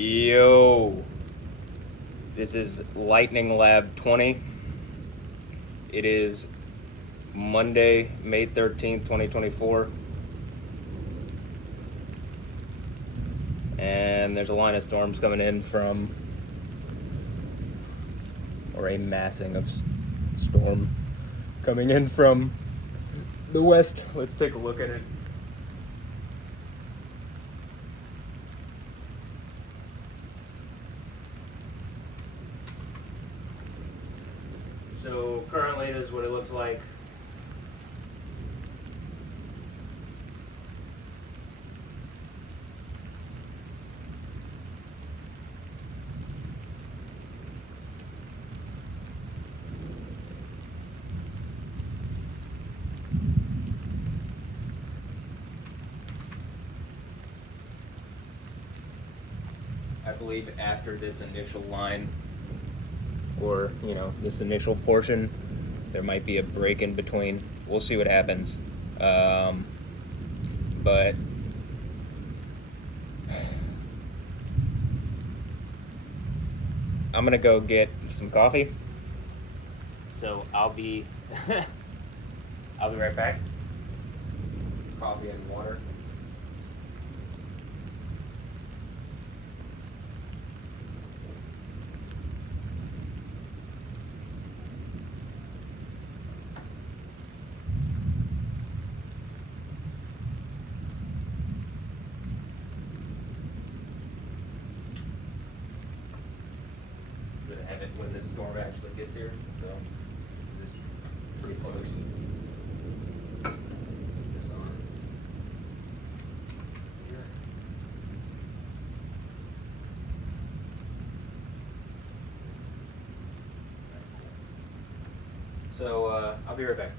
Yo, this is Lightning Lab 20. It is Monday, May 13th, 2024. And there's a line of storms coming in from, or a massing of storm coming in from the west. Let's take a look at it. So currently this is what it looks like. I believe after this initial line, or this initial portion, there might be a break in between. We'll see what happens. But I'm gonna go get some coffee. So I'll be I'll be right back. Coffee and water. Have it when this storm actually gets here, so it's pretty close. Put this on here. So I'll be right back.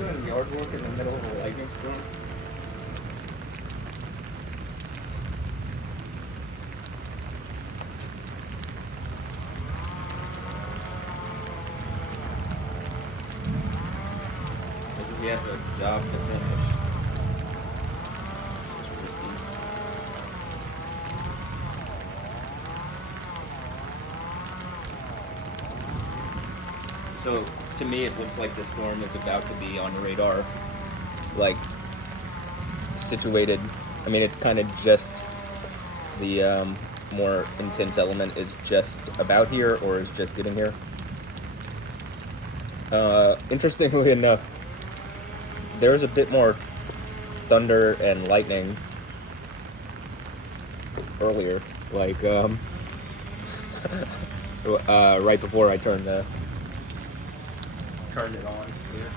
doing yard work in the middle of a lightning storm? As if you have a job to finish. It's risky. So, to me, it looks like the storm is about to be on radar, like, situated. I mean, it's kind of just the more intense element is just about here or is just getting here. Interestingly enough, there's a bit more thunder and lightning earlier, like, right before I turned it on here.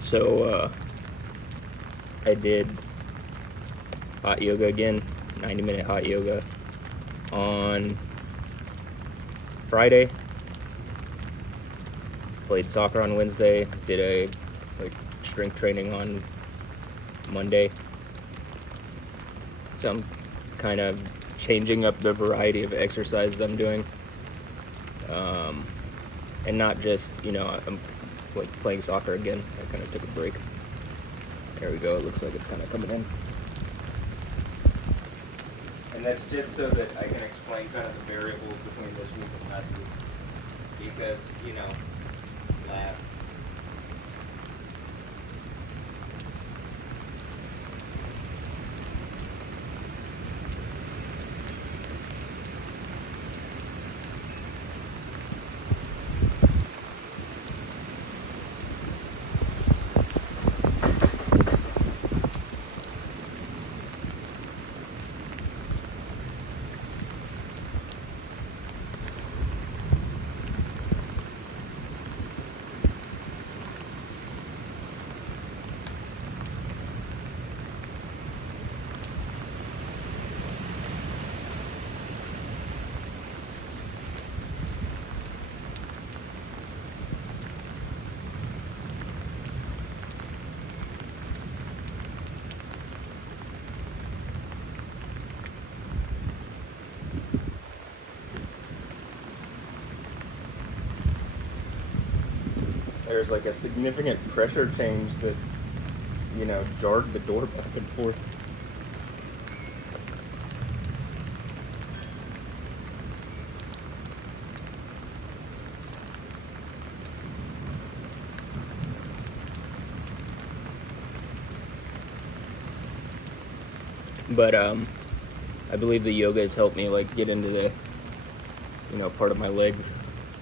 So, I did hot yoga again, 90-minute hot yoga on Friday. Played soccer on Wednesday, did a strength training on Monday. So I'm kind of changing up the variety of exercises I'm doing. And not just, I'm like playing soccer again. I kind of took a break. There we go. It looks like it's kind of coming in. And that's just so that I can explain kind of the variables between this week and last week. Because, laugh. There's like a significant pressure change that, jarred the door back and forth. But I believe the yoga has helped me get into the, part of my leg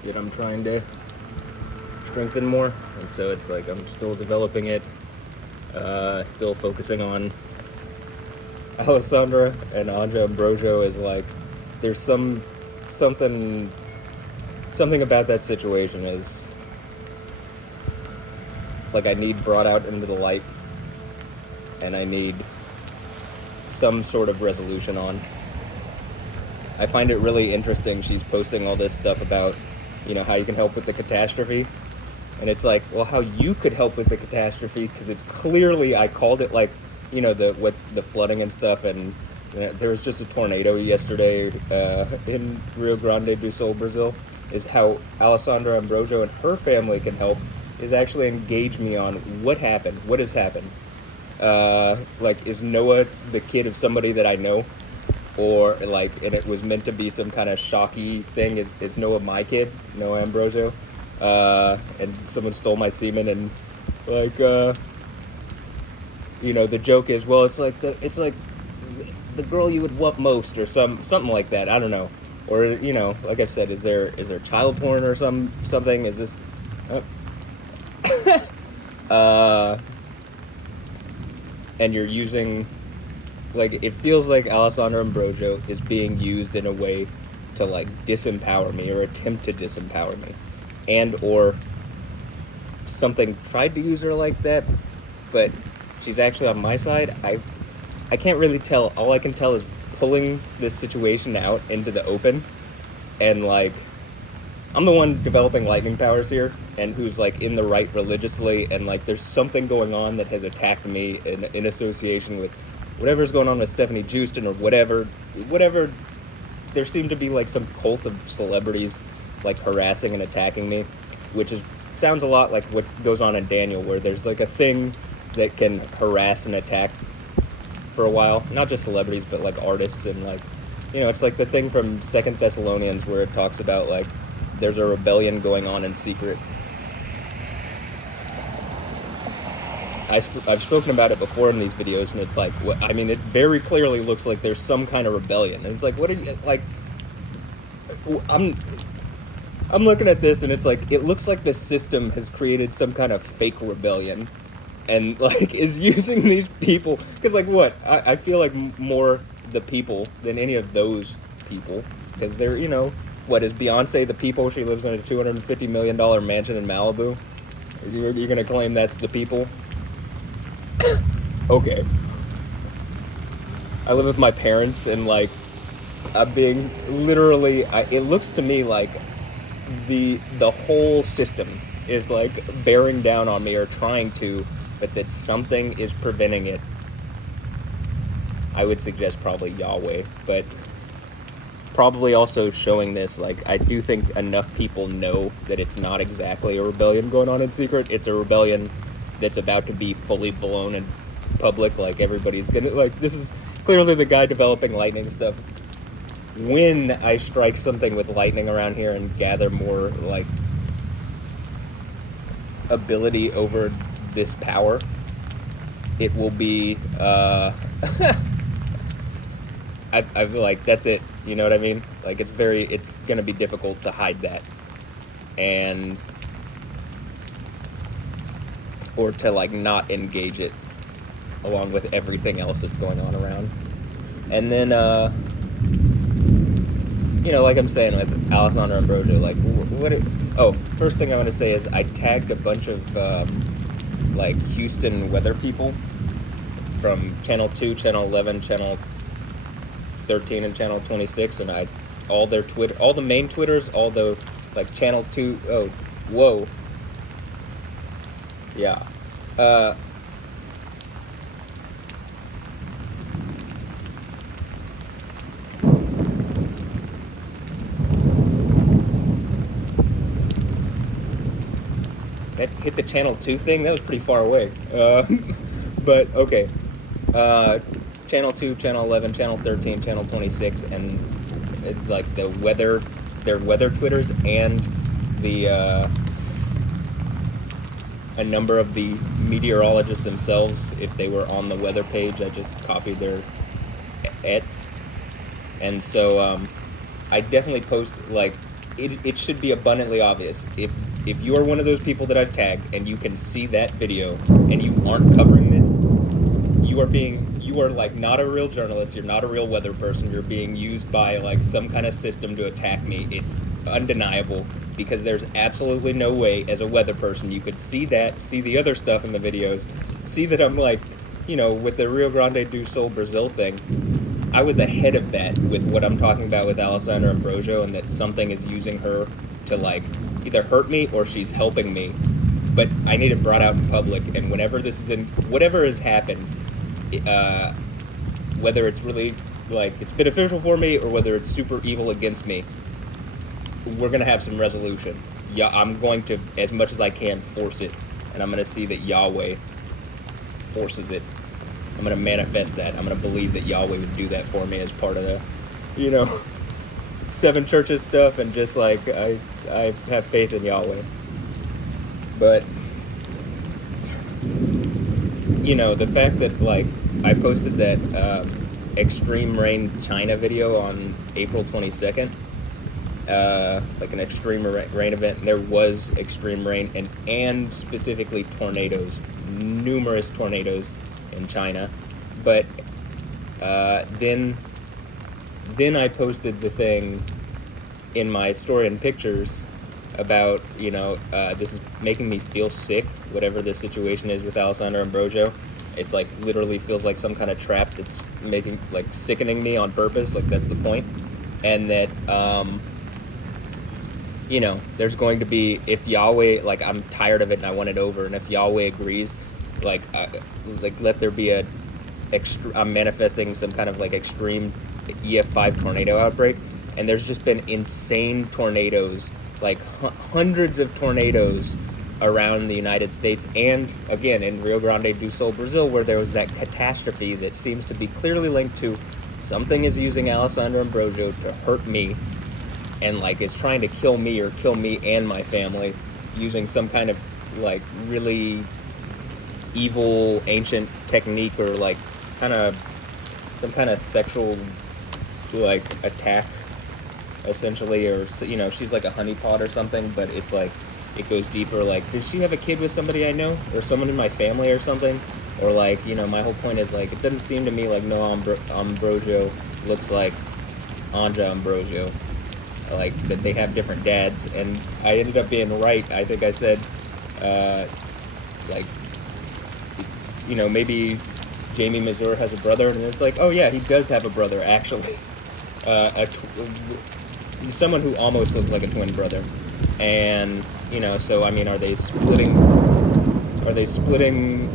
that I'm trying to strengthen more, and so it's I'm still developing it, still focusing on Alessandra and Anja Ambrosio. Is there's something about that situation is I need brought out into the light, and I need some sort of resolution on, I find it really interesting. She's posting all this stuff about, you know, how you can help with the catastrophe. And it's like, well, how you could help with the catastrophe, because it's clearly, I called it like, you know, the flooding and stuff, and you know, there was just a tornado yesterday in Rio Grande do Sul, Brazil, is how Alessandra Ambrosio and her family can help, is actually engage me on what happened, what has happened. Like, is Noah the kid of somebody that I know? Or, like, and it was meant to be some kind of shocky thing, is Noah my kid, Noah Ambrosio? And someone stole my semen, and, like, you know, the joke is, well, it's like the girl you would want most, or something like that, I don't know. Or, you know, like I've said, is there child porn or something? Is this... and you're using, like, it feels like Alessandra Ambrosio is being used in a way to, like, disempower me, or attempt to disempower me, and or something tried to use her like that, but she's actually on my side. I can't really tell. All I can tell is pulling this situation out into the open, and, like, I'm the one developing lightning powers here, and who's, like, in the right religiously, and, like, there's something going on that has attacked me in association with whatever's going on with Stephanie Houston, or whatever. There seemed to be, like, some cult of celebrities, like, harassing and attacking me, which sounds a lot like what goes on in Daniel, where there's, like, a thing that can harass and attack for a while. Not just celebrities, but, like, artists, and, like, you know, it's like the thing from 2 Thessalonians where it talks about, like, there's a rebellion going on in secret. I've spoken about it before in these videos, and it's like, I mean, it very clearly looks like there's some kind of rebellion. And it's like, what are you, like, I'm looking at this, and it's like, it looks like the system has created some kind of fake rebellion, and, like, is using these people, because, like, what? I feel like more the people than any of those people, because they're, you know, what, is Beyonce the people? She lives in a $250 million mansion in Malibu. You're going to claim that's the people? Okay. I live with my parents, and, like, I'm being literally... it looks to me like the whole system is, like, bearing down on me, or trying to, but that something is preventing it. I would suggest probably Yahweh, but... probably also showing this, like, I do think enough people know that it's not exactly a rebellion going on in secret. It's a rebellion that's about to be fully blown in public. Like, everybody's gonna, like, this is clearly the guy developing lightning stuff. When I strike something with lightning around here and gather more, like, ability over this power, it will be, I feel like that's it, you know what I mean? Like, it's gonna be difficult to hide that, and, or to, like, not engage it, along with everything else that's going on around. And then, you know, like I'm saying with Alessandra Ambrosio, like, first thing I want to say is I tagged a bunch of, like, Houston weather people from Channel 2, Channel 11, Channel 13, and Channel 26, and all their Twitter, all the main Twitters, all the, like, Channel 2, oh, whoa, yeah, that hit the Channel 2 thing, that was pretty far away, but, okay, Channel 2, Channel 11, Channel 13, Channel 26, and, like, their weather Twitters, and the, a number of the meteorologists themselves, if they were on the weather page, I just copied their ets, and so, I definitely post, like, it should be abundantly obvious, if you are one of those people that I've tagged, and you can see that video, and you aren't covering this, you are, like, not a real journalist, you're not a real weather person, you're being used by, like, some kind of system to attack me. It's undeniable, because there's absolutely no way, as a weather person, you could see that, see the other stuff in the videos, see that I'm, like, you know, with the Rio Grande do Sul Brazil thing, I was ahead of that with what I'm talking about with Alessandra Ambrosio, and that something is using her to like either hurt me or she's helping me. But I need it brought out in public, and whenever this is in whatever has happened, whether it's really like it's beneficial for me or whether it's super evil against me, we're gonna have some resolution. Yeah, I'm going to, as much as I can, force it, and I'm gonna see that Yahweh forces it. I'm gonna manifest that. I'm gonna believe that Yahweh would do that for me as part of the, you know, seven churches stuff, and just like I have faith in Yahweh. But you know, the fact that like I posted that extreme rain China video on April 22nd, like an extreme rain event, and there was extreme rain and specifically tornadoes, numerous tornadoes in China. But then I posted the thing in my story and pictures about, you know, this is making me feel sick, whatever the situation is with Alessandra Ambrosio. It's like literally feels like some kind of trap that's making, like, sickening me on purpose, like that's the point. And that you know, there's going to be, if Yahweh, like, I'm tired of it and I want it over, and if Yahweh agrees, like let there be I'm manifesting some kind of like extreme EF5 tornado outbreak, and there's just been insane tornadoes, like hundreds of tornadoes around the United States, and again in Rio Grande do Sul, Brazil, where there was that catastrophe that seems to be clearly linked to something is using Alessandra Ambrosio to hurt me, and like is trying to kill me or kill me and my family using some kind of like really evil ancient technique, or like kind of some kind of sexual like attack essentially, or, you know, she's like a honeypot or something, but it's like it goes deeper. Like, did she have a kid with somebody I know, or someone in my family or something? Or like, you know, my whole point is like, it doesn't seem to me like Noah Ambrosio looks like Anja Ambrosio, like that they have different dads. And I ended up being right. I think I said like, you know, maybe Jamie Mazur has a brother, and it's like, oh yeah, he does have a brother actually. Someone who almost looks like a twin brother. And, you know, so I mean, are they splitting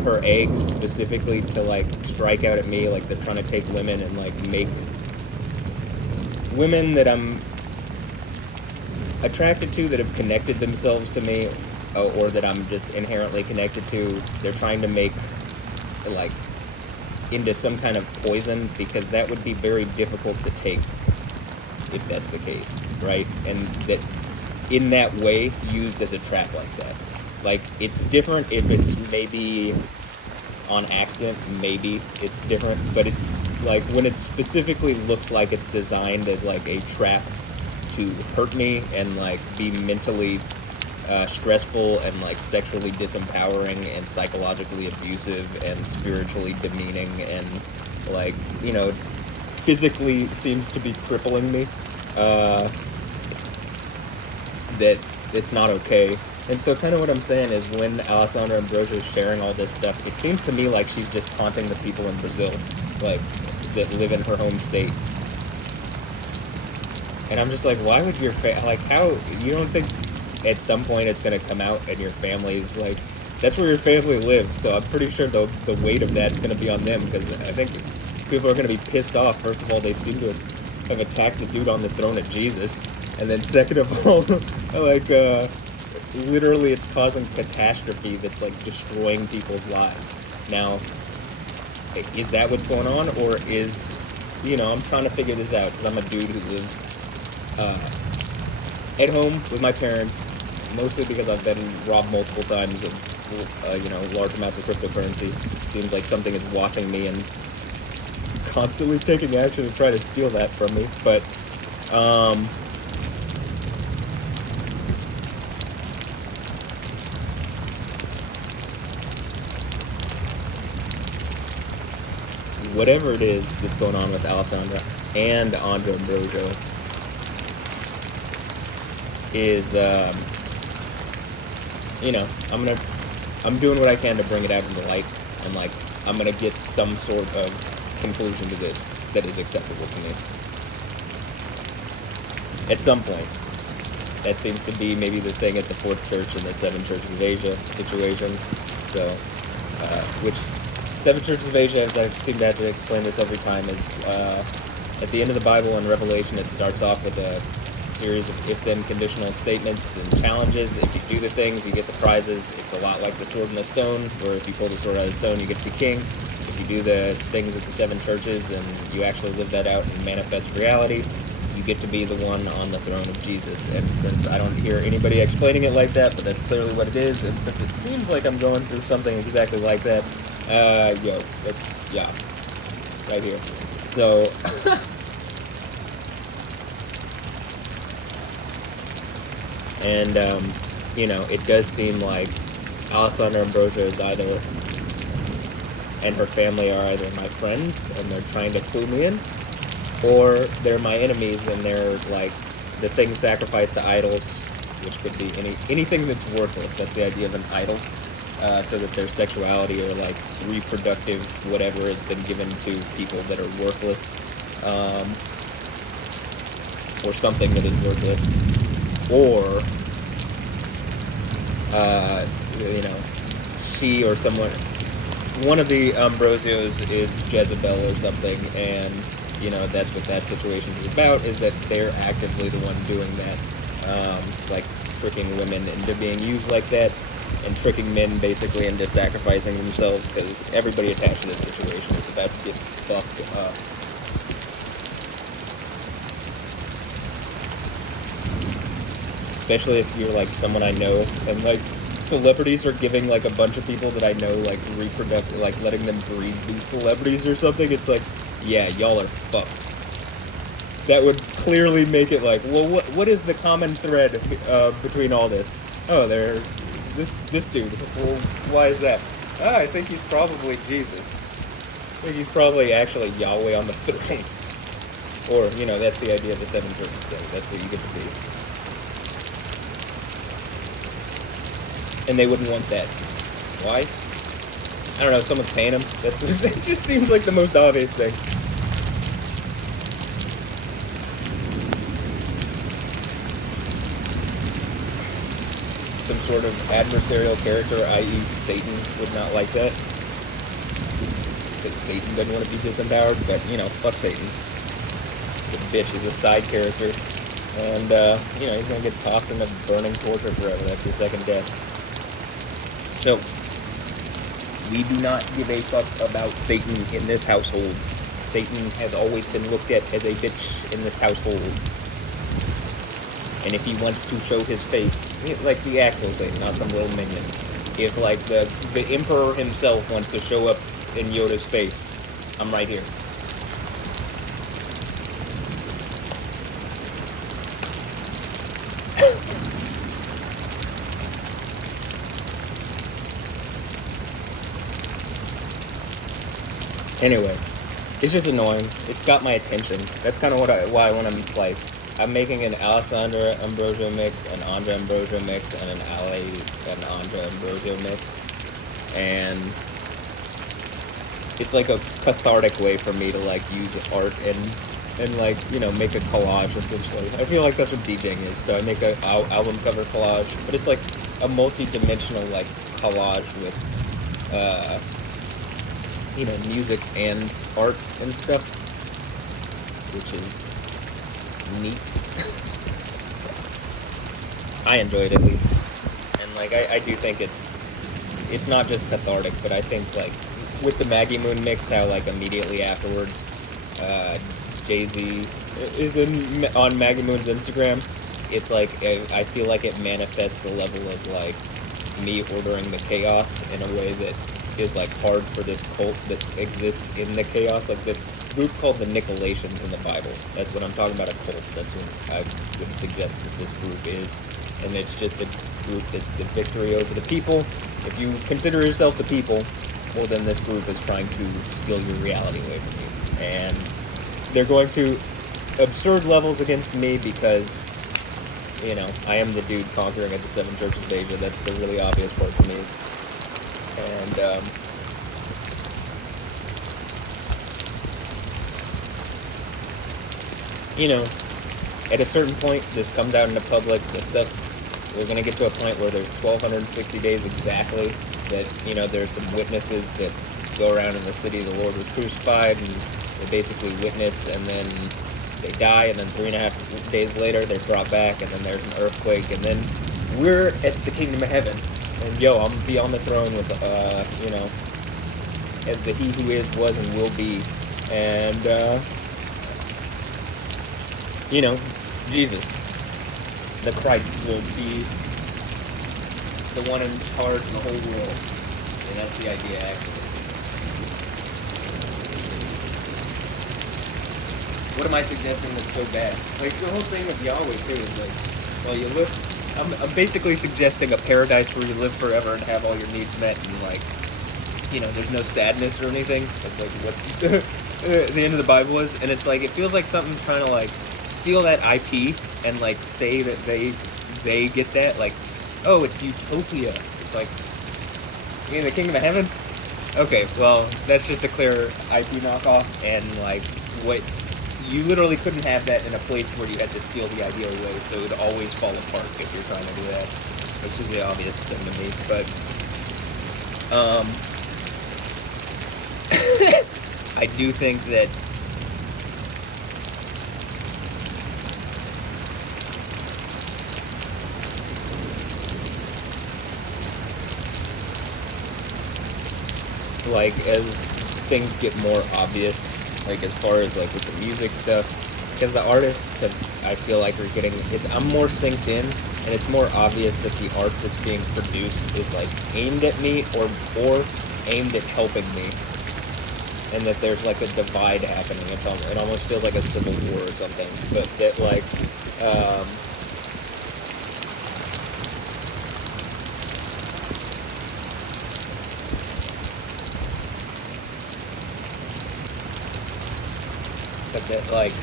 her eggs specifically to like strike out at me? Like they're trying to take women and like make women that I'm attracted to, that have connected themselves to me, or that I'm just inherently connected to, they're trying to make like into some kind of poison, because that would be very difficult to take if that's the case, right? And that in that way used as a trap like that. Like, it's different if it's maybe on accident, maybe it's different, but it's like when it specifically looks like it's designed as like a trap to hurt me and like be mentally stressful and like sexually disempowering and psychologically abusive and spiritually demeaning and like, you know, physically seems to be crippling me, that it's not okay. And so kind of what I'm saying is, when Alessandra Ambrosio is sharing all this stuff, it seems to me like she's just taunting the people in Brazil, like, that live in her home state. And I'm just like, why would your like, how, you don't think at some point it's going to come out and your family's like, that's where your family lives, so I'm pretty sure the weight of that's going to be on them, because I think people are going to be pissed off. First of all, they seem to have attacked the dude on the throne of Jesus, and then second of all, like, literally it's causing catastrophe that's like destroying people's lives. Now, is that what's going on, or is, you know, I'm trying to figure this out, because I'm a dude who lives at home with my parents, mostly because I've been robbed multiple times of, you know, large amounts of cryptocurrency. Seems like something is watching me and constantly taking action to try to steal that from me. But, whatever it is that's going on with Alessandra and Anja Ambrosio is, you know, I'm doing what I can to bring it out into light, and like, I'm gonna get some sort of conclusion to this that is acceptable to me. At some point. That seems to be maybe the thing at the 4th church and the 7 churches of Asia situation. So, which 7 churches of Asia, as I seem to have to explain this every time, is at the end of the Bible in Revelation, it starts off with a series of if-then conditional statements and challenges. If you do the things, you get the prizes. It's a lot like the sword and the stone, where if you pull the sword out of the stone, you get to be king. If you do the things at the 7 churches and you actually live that out and manifest reality, you get to be the one on the throne of Jesus. And since I don't hear anybody explaining it like that, but that's clearly what it is, and since it seems like I'm going through something exactly like that, that's, yeah, right here. So, and, you know, it does seem like Alessandra Ambrosio is either, and her family are either my friends, and they're trying to clue me in, or they're my enemies, and they're like the things sacrificed to idols, which could be anything that's worthless. That's the idea of an idol, so that their sexuality or like reproductive whatever has been given to people that are worthless, or something that is worthless, or you know, she or someone, one of the Ambrosios is Jezebel or something, and you know, that's what that situation is about, is that they're actively the one doing that, like tricking women into being used like that, and tricking men basically into sacrificing themselves, because everybody attached to this situation is about to get fucked up. Especially if you're like someone I know, and like celebrities are giving like a bunch of people that I know like reproductive, like letting them breed these celebrities or something. It's like, yeah, y'all are fucked. That would clearly make it like, well, what is the common thread between all this? Oh, this dude. Well, why is that? I think he's probably Jesus. I think he's probably actually Yahweh on the throne. Or, you know, that's the idea of the 7 churches thing. That's what you get to be. And they wouldn't want that. Why? I don't know, someone's paying them. It just seems like the most obvious thing. Some sort of adversarial character, i.e. Satan, would not like that. Because Satan doesn't want to be disempowered, but, you know, fuck Satan. The bitch is a side character. And, you know, he's going to get tossed in a burning torture forever. That's his second death. So, we do not give a fuck about Satan in this household. Satan has always been looked at as a bitch in this household. And if he wants to show his face, like the actual Satan, not some little minion. If, like, the Emperor himself wants to show up in Yoda's face, I'm right here. Anyway, it's just annoying. It's got my attention. That's kind of why I want to be like, I'm making an Alessandra Ambrosio mix, an Andrea Ambrosio mix, and an Andrea Ambrosio mix. And it's like a cathartic way for me to like use art and like, you know, make a collage essentially. I feel like that's what DJing is. So I make an album cover collage, but it's like a multi-dimensional like collage with you know, music and art and stuff, which is neat. I enjoy it at least, and like I do think it's not just cathartic, but I think like with the Maggie Moon mix, how like immediately afterwards, Jay-Z is on Maggie Moon's Instagram. It's like I feel like it manifests the level of like me ordering the chaos in a way that is like hard for this cult that exists in the chaos, like this group called the Nicolaitans in the Bible. That's what I'm talking about, a cult. That's what I would suggest that this group is. And it's just a group that's the victory over the people. If you consider yourself the people, well then this group is trying to steal your reality away from you. And they're going to absurd levels against me because, you know, I am the dude conquering at the 7 churches of Asia. That's the really obvious part for me. And you know, at a certain point, this comes out into public, this stuff, we're going to get to a point where there's 1,260 days exactly that, you know, there's some witnesses that go around in the city the Lord was crucified, and they basically witness, and then they die, and then 3.5 days later, they're brought back, and then there's an earthquake, and then we're at the kingdom of heaven, and I'm going to be on the throne with, you know, as the he who is, was, and will be, and, you know, Jesus, the Christ, will be the one in charge of the whole world. And that's the idea, actually. What am I suggesting that's so bad? Like, the whole thing of Yahweh, too, is like, well, you live... I'm basically suggesting a paradise where you live forever and have all your needs met, and, like, you know, there's no sadness or anything. That's, like, what the end of the Bible is. And it's like, it feels like something's trying to, like, steal that IP and, like, say that they get that. Like, oh, it's utopia. It's like, you in the kingdom of heaven? Okay, well, that's just a clear IP knockoff, and, like, what... You literally couldn't have that in a place where you had to steal the idea away, so it would always fall apart if you're trying to do that, which is the obvious thing to me, but, I do think that like, as things get more obvious, like, as far as, like, with the music stuff, because the artists have, I feel like, are getting, I'm more synced in, and it's more obvious that the art that's being produced is, like, aimed at me, or aimed at helping me, and that there's, like, a divide happening. It almost feels like a civil war or something, but that, like, but that, like,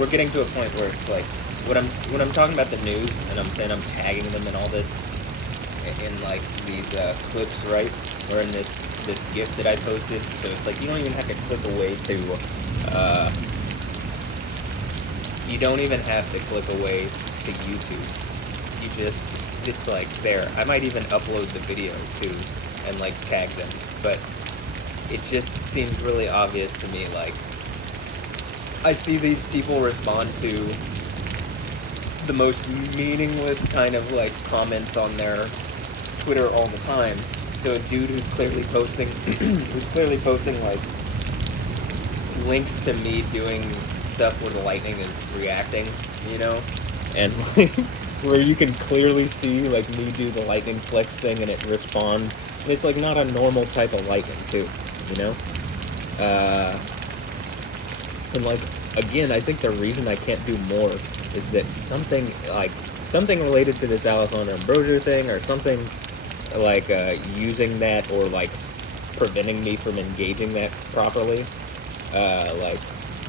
we're getting to a point where it's like, when I'm talking about the news, and I'm saying I'm tagging them in all this, in, like, these clips, right, or in this GIF that I posted, so it's like, you don't even have to click away to, you don't even have to click away to YouTube. You just, it's like there. I might even upload the video too, and, like, tag them, but it just seems really obvious to me, like, I see these people respond to the most meaningless kind of, like, comments on their Twitter all the time. So a dude who's clearly posting, like, links to me doing stuff where the lightning is reacting, you know? And, like, where you can clearly see, like, me do the lightning flex thing and it respond. And it's, like, not a normal type of lightning, too, you know? And, like, again, I think the reason I can't do more is that something related to this Alessandro Ambrosio thing, or something, like, using that, or, like, preventing me from engaging that properly. Like,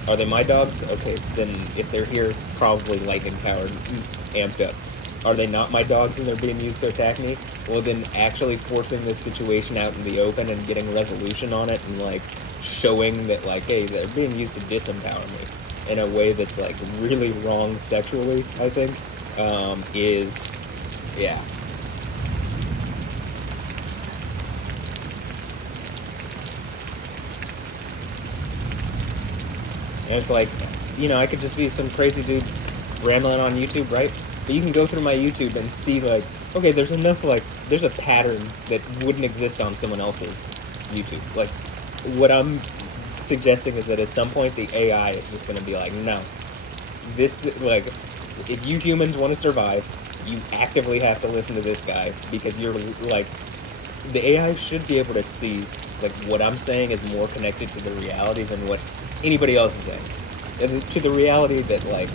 are they my dogs? Okay, then if they're here, probably lightning powered, amped up. Are they not my dogs and they're being used to attack me? Well, then actually forcing this situation out in the open and getting resolution on it, and, like, showing that, like, hey, they're being used to disempower me in a way that's, like, really wrong sexually, I think, is, yeah. And it's like, you know, I could just be some crazy dude rambling on YouTube, right? But you can go through my YouTube and see, like, okay, there's enough, like, there's a pattern that wouldn't exist on someone else's YouTube. Like, what I'm suggesting is that at some point the AI is just going to be like, no, this, like, if you humans want to survive, you actively have to listen to this guy, because you're, like, the AI should be able to see, like, what I'm saying is more connected to the reality than what anybody else is saying. And to the reality that, like,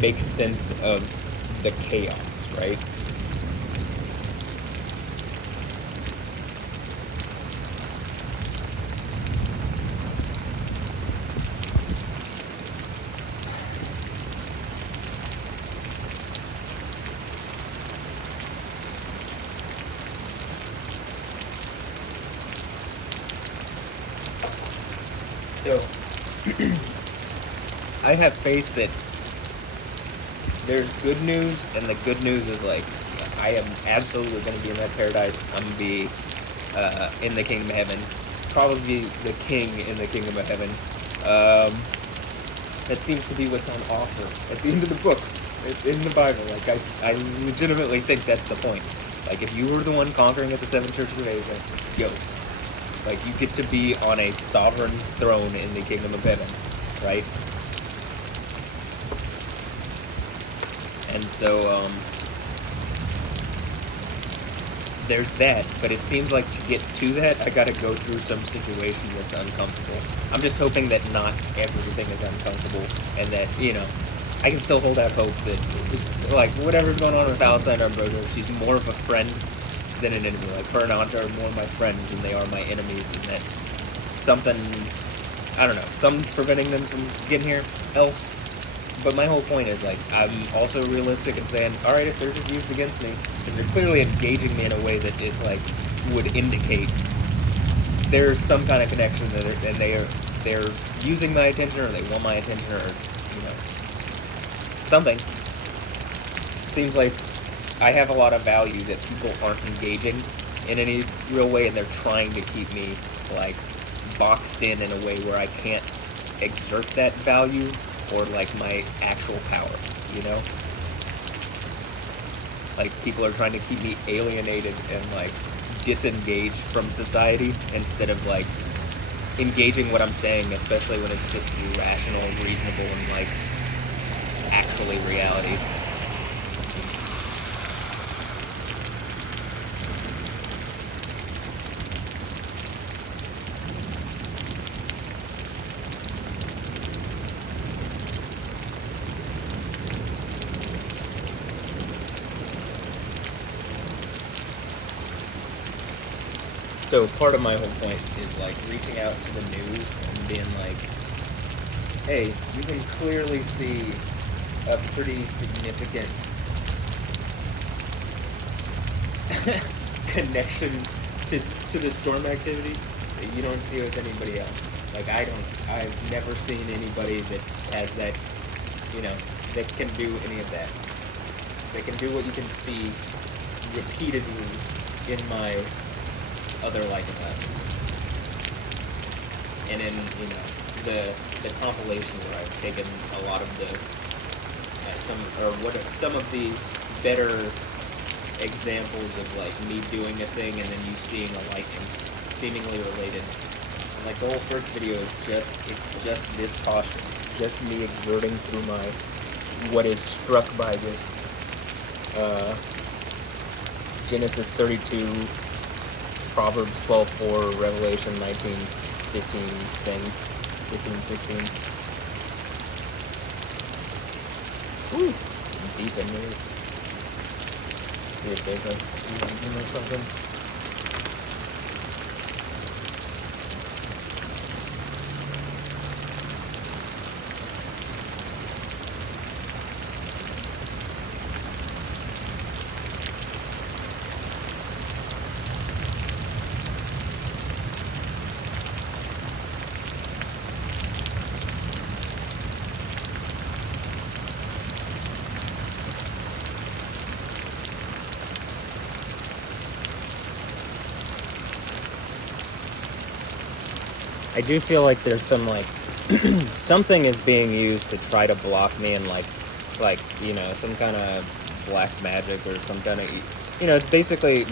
makes sense of the chaos, right? So, I have faith that there's good news, and the good news is like I am absolutely going to be in that paradise. I'm going to be in the kingdom of heaven, probably the king in the kingdom of heaven. That seems to be what's on offer at the end of the book. It's in the Bible. Like I legitimately think that's the point. Like if you were the one conquering at the 7 churches of Asia, yo, like you get to be on a sovereign throne in the kingdom of heaven, right? And so there's that, but it seems like to get to that, I gotta go through some situation that's uncomfortable. I'm just hoping that not everything is uncomfortable, and that, you know, I can still hold out hope that just, like, whatever's going on with Palestine, our brother, she's more of a friend than an enemy. Like, her and Anta are more my friends than they are my enemies, and that something, I don't know, something's preventing them from getting here else. But my whole point is, like, I'm also realistic and saying, alright, if they're just used against me, if they're clearly engaging me in a way that is, like, would indicate there's some kind of connection that they're using my attention, or they want my attention, or, you know, something. Seems like I have a lot of value that people aren't engaging in any real way, and they're trying to keep me, like, boxed in a way where I can't exert that value or like my actual power, you know? Like people are trying to keep me alienated and like disengaged from society instead of like engaging what I'm saying, especially when it's just rational, reasonable, and like actually reality. So part of my whole point is like reaching out to the news and being like, hey, you can clearly see a pretty significant connection to the storm activity that you don't see with anybody else. Like I've never seen anybody that has that, you know, that can do any of that. That can do what you can see repeatedly in my other lifetime. And in, you know, the compilation where I've taken a lot of the some of the better examples of like me doing a thing and then you seeing a lightning seemingly related. And like the whole first video is just this posture, just me exerting through my what is struck by this Genesis 32, Proverbs 12:4, Revelation 19:15 thing, 15:16. Ooh, deep in these. See if there's a or something. I do feel like there's some like something is being used to try to block me, and like you know, some kind of black magic or some kind of, you know, basically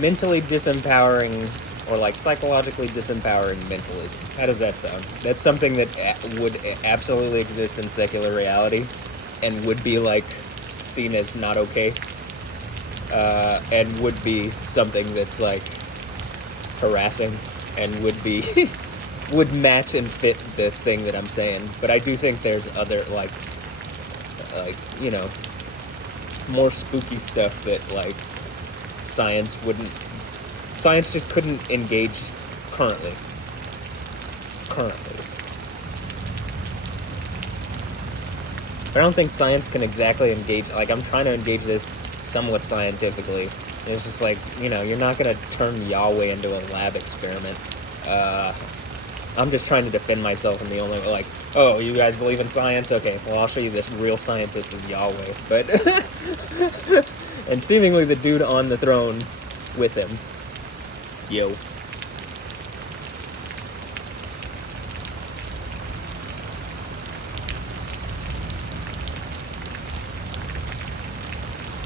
mentally disempowering or like psychologically disempowering mentalism. How does that sound? That's something that would absolutely exist in secular reality and would be like seen as not okay, and would be something that's like harassing and would be would match and fit the thing that I'm saying. But I do think there's other like you know, more spooky stuff that like science just couldn't engage currently. I don't think science can exactly engage, like I'm trying to engage this somewhat scientifically. And it's just like, you know, you're not going to turn Yahweh into a lab experiment. I'm just trying to defend myself, and the only, like, oh, you guys believe in science? Okay, well, I'll show you this real scientist is Yahweh. But, and seemingly the dude on the throne with him. Yo.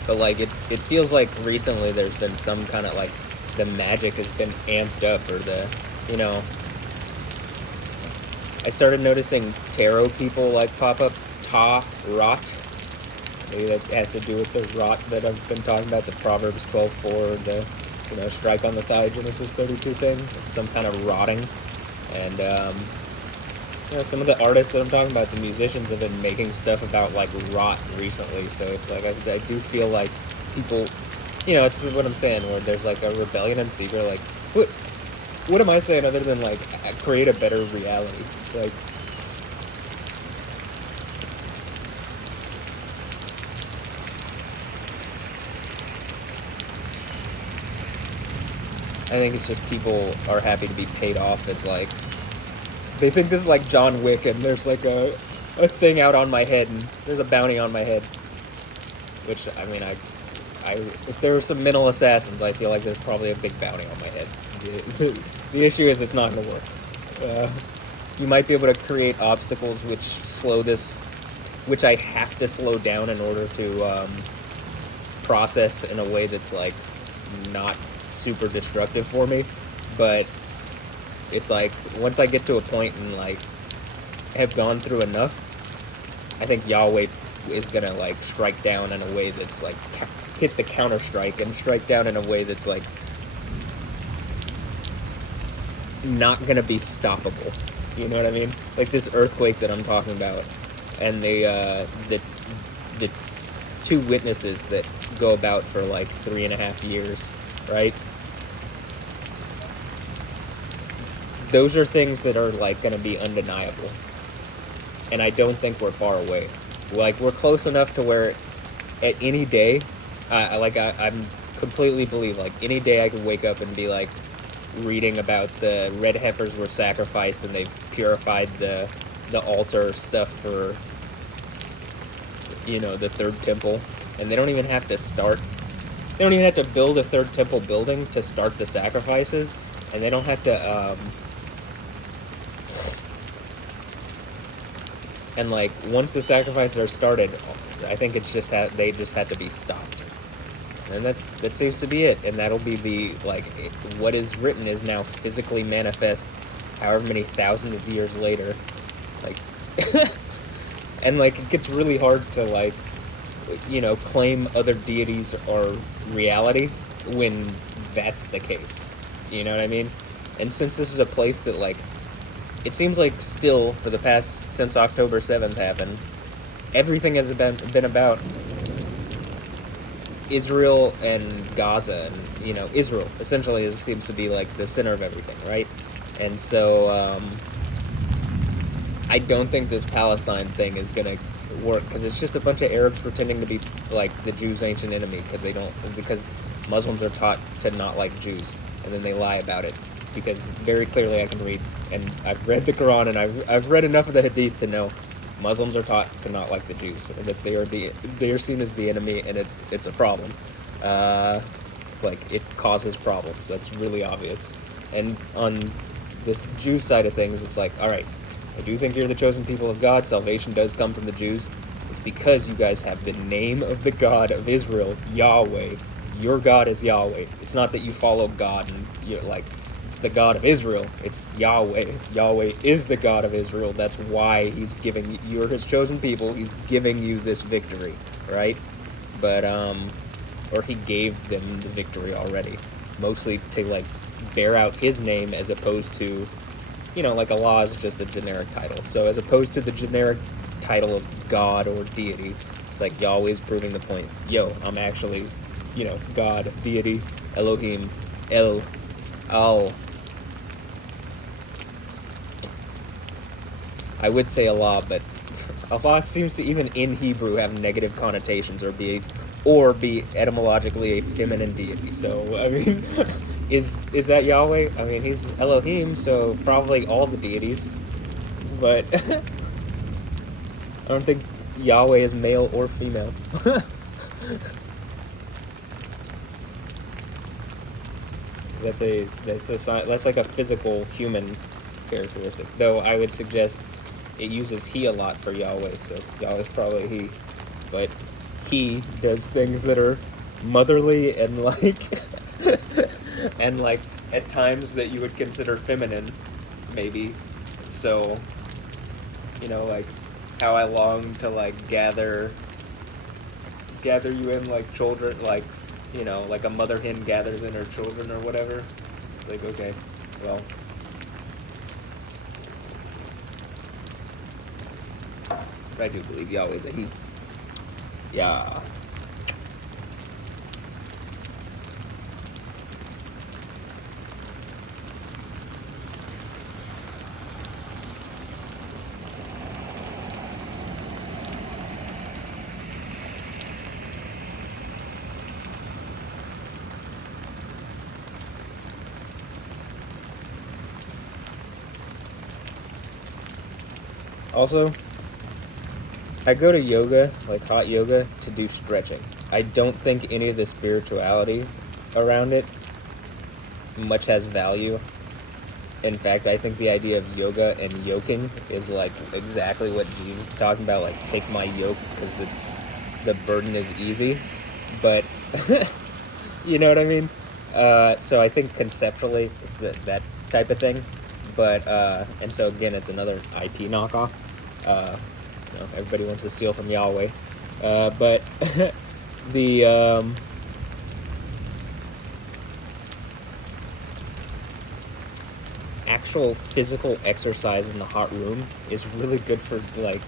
But, like, it feels like recently there's been some kind of, like, the magic has been amped up, or the, you know, I started noticing tarot people, like, pop up. Rot. Maybe that has to do with the rot that I've been talking about, the Proverbs 12:4, the, you know, strike on the thigh, Genesis 32 thing. It's some kind of rotting. And, you know, some of the artists that I'm talking about, the musicians, have been making stuff about, like, rot recently. So it's like, I do feel like people, you know, it's what I'm saying, where there's, like, a rebellion in secret. Like, what am I saying other than, like, create a better reality? Like, I think it's just people are happy to be paid off as, like, they think this is like John Wick, and there's, like, a thing out on my head, and there's a bounty on my head. Which, I mean, if there were some mental assassins, I feel like there's probably a big bounty on my head. The issue is it's not going to work. You might be able to create obstacles which slow this, which I have to slow down in order to process in a way that's, like, not super destructive for me. But it's like, once I get to a point and, like, have gone through enough, I think Yahweh is gonna, like, strike down in a way that's, like, hit the counter strike and strike down in a way that's, like, not gonna be stoppable. You know what I mean? Like this earthquake that I'm talking about, and the two witnesses that go about for, like, 3.5 years, right? Those are things that are, like, going to be undeniable. And I don't think we're far away. Like, we're close enough to where at any day, I'm completely believe, like, any day I could wake up and be, like, reading about the red heifers were sacrificed and they've purified the altar stuff for, you know, the third temple. And they don't even have to build a third temple building to start the sacrifices. And they don't have to, and, like, once the sacrifices are started, I think it's just they just have to be stopped. And that seems to be it. And that'll be the, like, what is written is now physically manifest however many thousands of years later. Like, and, like, it gets really hard to, like, you know, claim other deities or reality when that's the case. You know what I mean? And since this is a place that, like, it seems like still, for the past, since October 7th happened, everything has been about Israel and Gaza, and, you know, Israel essentially seems to be, like, the center of everything, right? And so, I don't think this Palestine thing is gonna work, because it's just a bunch of Arabs pretending to be, like, the Jews' ancient enemy, because Muslims are taught to not like Jews, and then they lie about it. Because very clearly I can read, and I've read the Quran, and I've read enough of the Hadith to know Muslims are taught to not like the Jews, and that they are seen as the enemy, and it's a problem. Like, it causes problems. That's really obvious. And on this Jew side of things, it's like, all right, I do think you're the chosen people of God. Salvation does come from the Jews. It's because you guys have the name of the God of Israel, Yahweh. Your God is Yahweh. It's not that you follow God and you're like, the God of Israel. It's Yahweh. Yahweh is the God of Israel. That's why he's giving you're his chosen people. He's giving you this victory, right? But or he gave them the victory already, mostly to, like, bear out his name, as opposed to, you know, like, Allah is just a generic title. So as opposed to the generic title of God or deity, it's like Yahweh's proving the point. Yo, I'm actually, you know, God, deity, Elohim, El, Al. I would say Allah, but Allah seems to, even in Hebrew, have negative connotations, or be etymologically a feminine deity. So, I mean, Is that Yahweh? I mean, he's Elohim, so probably all the deities. But I don't think Yahweh is male or female. That's like a physical human characteristic. Though I would suggest it uses he a lot for Yahweh, so Yahweh's probably he. But he does things that are motherly and like and like at times that you would consider feminine, maybe. So, like how I long to like gather you in like children, like like a mother hen gathers in her children or whatever. Like, okay, well, I do believe Yahweh's a he. Yeah. Also, I go to yoga, like hot yoga, to do stretching. I don't think any of the spirituality around it much has value. In fact, I think the idea of yoga and yoking is like exactly what Jesus is talking about, like take my yoke because the burden is easy. But you know what I mean? So I think conceptually it's that type of thing. But and so again, it's another IP knockoff. Everybody wants to steal from Yahweh, but the actual physical exercise in the hot room is really good for like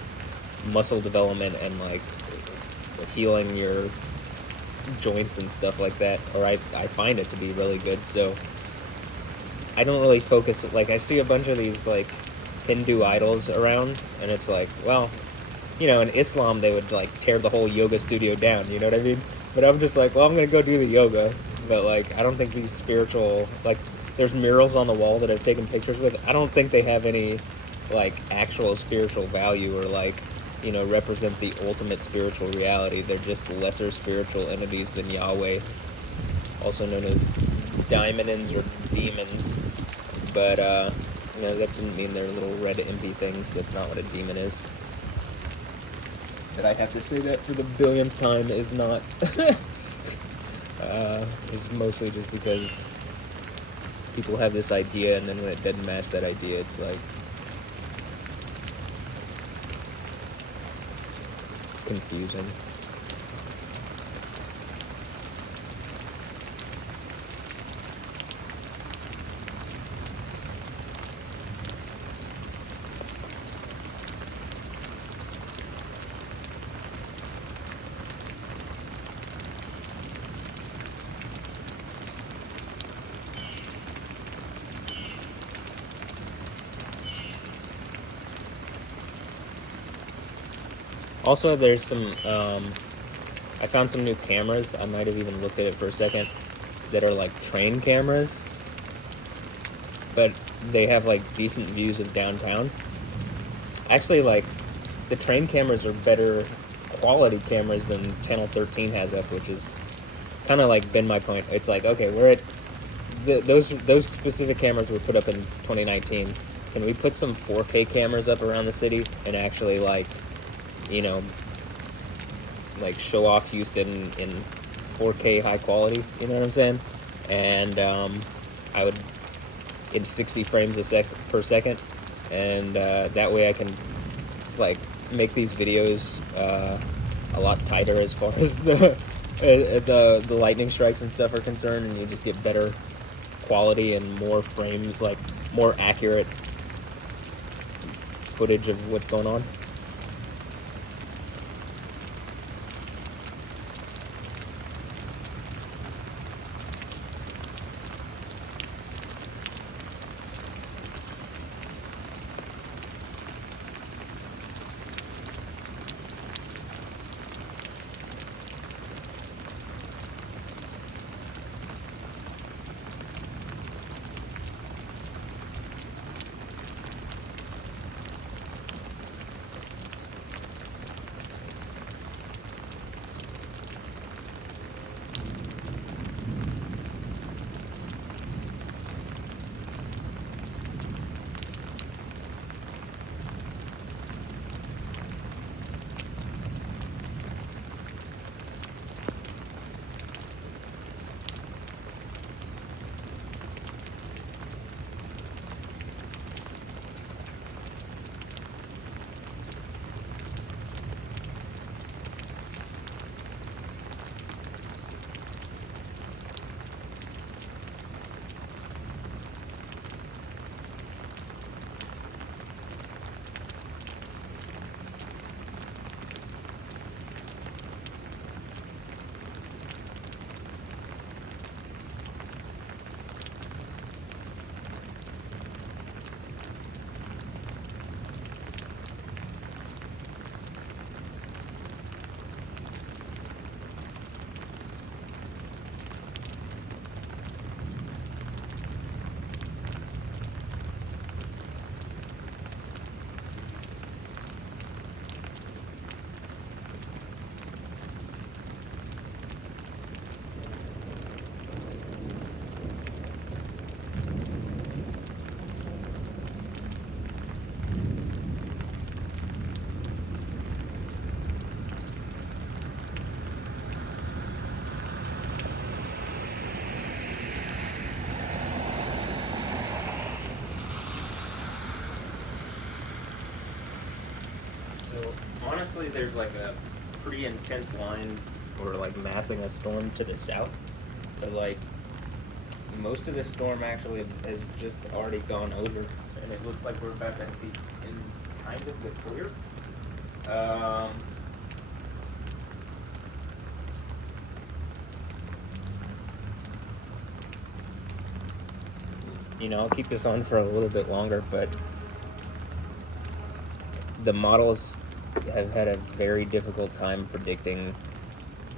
muscle development and like healing your joints and stuff like that. Or I find it to be really good. So I don't really focus, like I see a bunch of these like Hindu idols around, and it's like, well, in Islam they would like tear the whole yoga studio down, you know what I mean? But I'm just like, well, I'm gonna go do the yoga, but like I don't think these spiritual, like there's murals on the wall that I've taken pictures with. I don't think they have any like actual spiritual value or like represent the ultimate spiritual reality. They're just lesser spiritual entities than Yahweh, also known as daimons or demons. But that didn't mean they're little red impy things. That's not what a demon is. That I have to say that for the billionth time is not. It's mostly just because people have this idea, and then when it doesn't match that idea, it's like confusing. Also, there's some, I found some new cameras. I might have even looked at it for a second, that are like train cameras, but they have like decent views of downtown. Actually, like, the train cameras are better quality cameras than Channel 13 has up, which is kind of like been my point. It's like, okay, we're at, those specific cameras were put up in 2019. Can we put some 4K cameras up around the city and actually like, like show off Houston in 4K high quality, you know what I'm saying? And I would, in 60 frames per second, and that way I can like make these videos a lot tighter as far as the lightning strikes and stuff are concerned, and you just get better quality and more frames, like more accurate footage of what's going on. honestly, there's like a pretty intense line or like massing a storm to the south, but like most of the storm actually has just already gone over, and it looks like we're about to be in kind of the clear. You know, I'll keep this on for a little bit longer, but the models have had a very difficult time predicting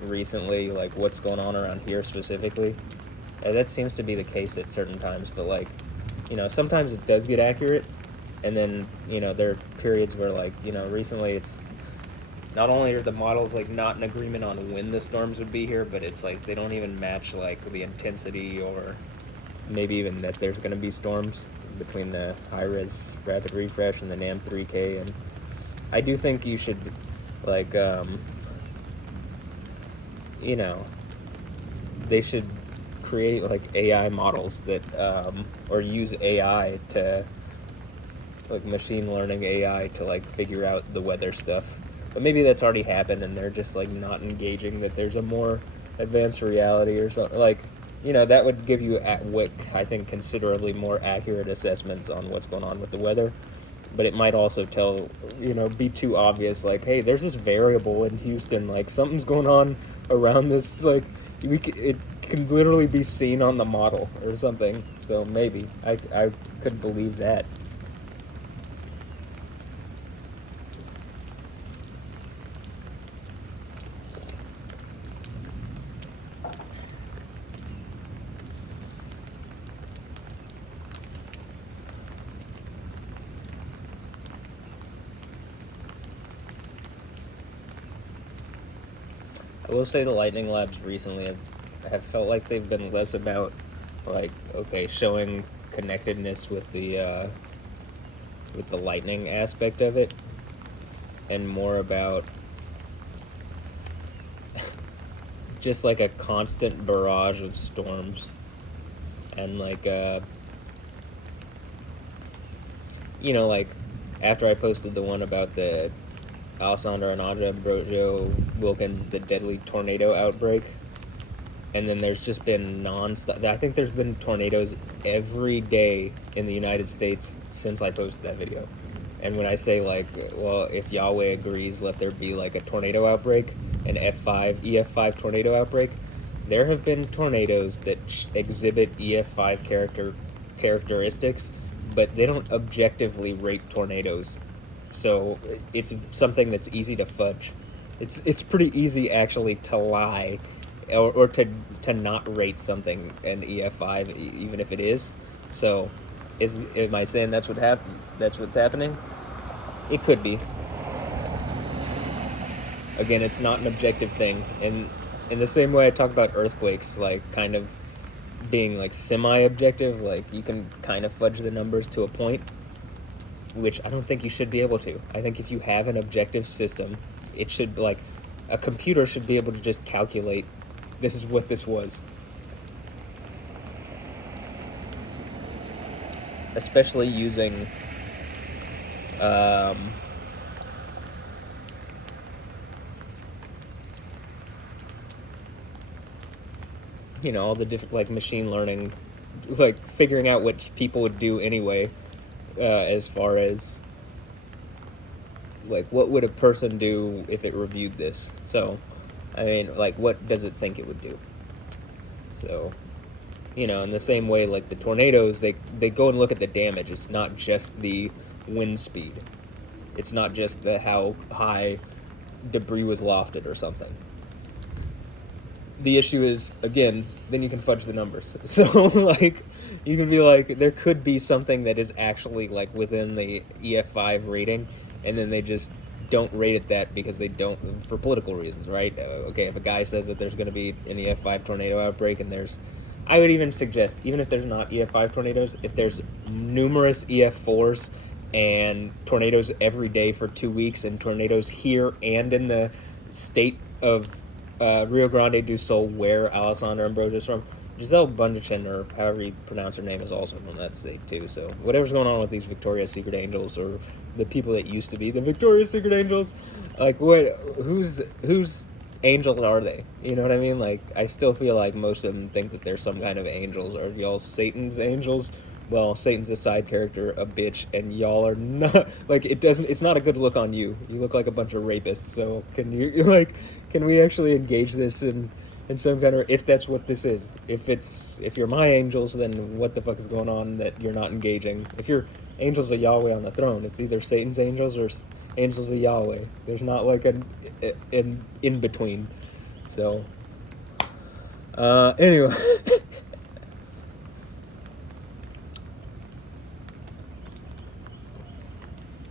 recently, like what's going on around here specifically. That seems to be the case at certain times, but like, you know, sometimes it does get accurate, and then, you know, there are periods where, like, you know, recently it's not only are the models like not in agreement on when the storms would be here, but it's like they don't even match like the intensity or maybe even that there's going to be storms between the high-res rapid refresh and the NAM 3K. And I do think you should, like, you know, they should create like AI models that or use AI to, like, machine learning AI to like figure out the weather stuff. But maybe that's already happened and they're just like not engaging that there's a more advanced reality or something. Like, you know, that would give you, I think, considerably more accurate assessments on what's going on with the weather. But it might also tell, you know, be too obvious, like, hey, there's this variable in Houston, like, something's going on around this, like, it can literally be seen on the model or something. So maybe, I could believe that. I will say the Lightning Labs recently have felt like they've been less about, like, okay, showing connectedness with the lightning aspect of it, and more about just like a constant barrage of storms, and like you know, like after I posted the one about the Alessandro and Aja Brojo Wilkins, the deadly tornado outbreak, and then there's just been non-stop. I think there's been tornadoes every day in the United States since I posted that video. And when I say, like, well, if Yahweh agrees, let there be like a tornado outbreak, an EF5 tornado outbreak, there have been tornadoes that exhibit EF5 characteristics, but they don't objectively rate tornadoes. So it's something that's easy to fudge. It's pretty easy actually to lie, or to not rate something an EF5 even if it is. So am I saying that's what's happening? It could be. Again, it's not an objective thing, and in the same way I talk about earthquakes, like, kind of being like semi-objective, like you can kind of fudge the numbers to a point, which I don't think you should be able to. I think if you have an objective system, it should, like, a computer should be able to just calculate, this is what this was. Especially using you know, all the different, like, machine learning, like figuring out what people would do anyway, as far as, like, what would a person do if it reviewed this. So, I mean, like, what does it think it would do? So, you know, in the same way, like the tornadoes, they go and look at the damage. It's not just the wind speed. It's not just how high debris was lofted or something. The issue is, again, then you can fudge the numbers. So, like, you can be like, there could be something that is actually, like, within the EF5 rating, and then they just don't rate it that because they don't, for political reasons, right? Okay, if a guy says that there's going to be an EF5 tornado outbreak, and I would even suggest, even if there's not EF5 tornadoes, if there's numerous EF4s and tornadoes every day for 2 weeks, and tornadoes here and in the state of Rio Grande do Sul, where Alessandro Ambrosio is from, Giselle Bundchen, or however you pronounce her name, is also from that state too. So whatever's going on with these Victoria's Secret Angels, or the people that used to be the Victoria's Secret Angels, like whose angel are they? You know what I mean? Like I still feel like most of them think that they're some kind of angels. Are y'all Satan's angels? Well, Satan's a side character, a bitch, and y'all are not. Like it doesn't. It's not a good look on you. You look like a bunch of rapists. So can you like? Can we actually engage this in some kind of, if that's what this is? If you're my angels, then what the fuck is going on that you're not engaging? If you're angels of Yahweh on the throne, it's either Satan's angels or angels of Yahweh. There's not like an in between. So anyway.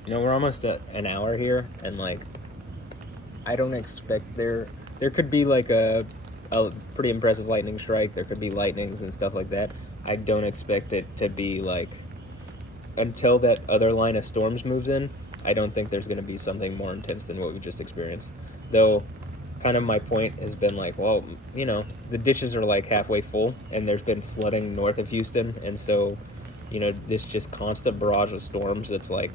We're almost at an hour here, and like I don't expect there could be like a pretty impressive lightning strike. There could be lightnings and stuff like that. I don't expect it to be like, until that other line of storms moves in, I don't think there's going to be something more intense than what we just experienced. Though, kind of my point has been like, well, the ditches are like halfway full, and there's been flooding north of Houston, and so, this just constant barrage of storms. It's like,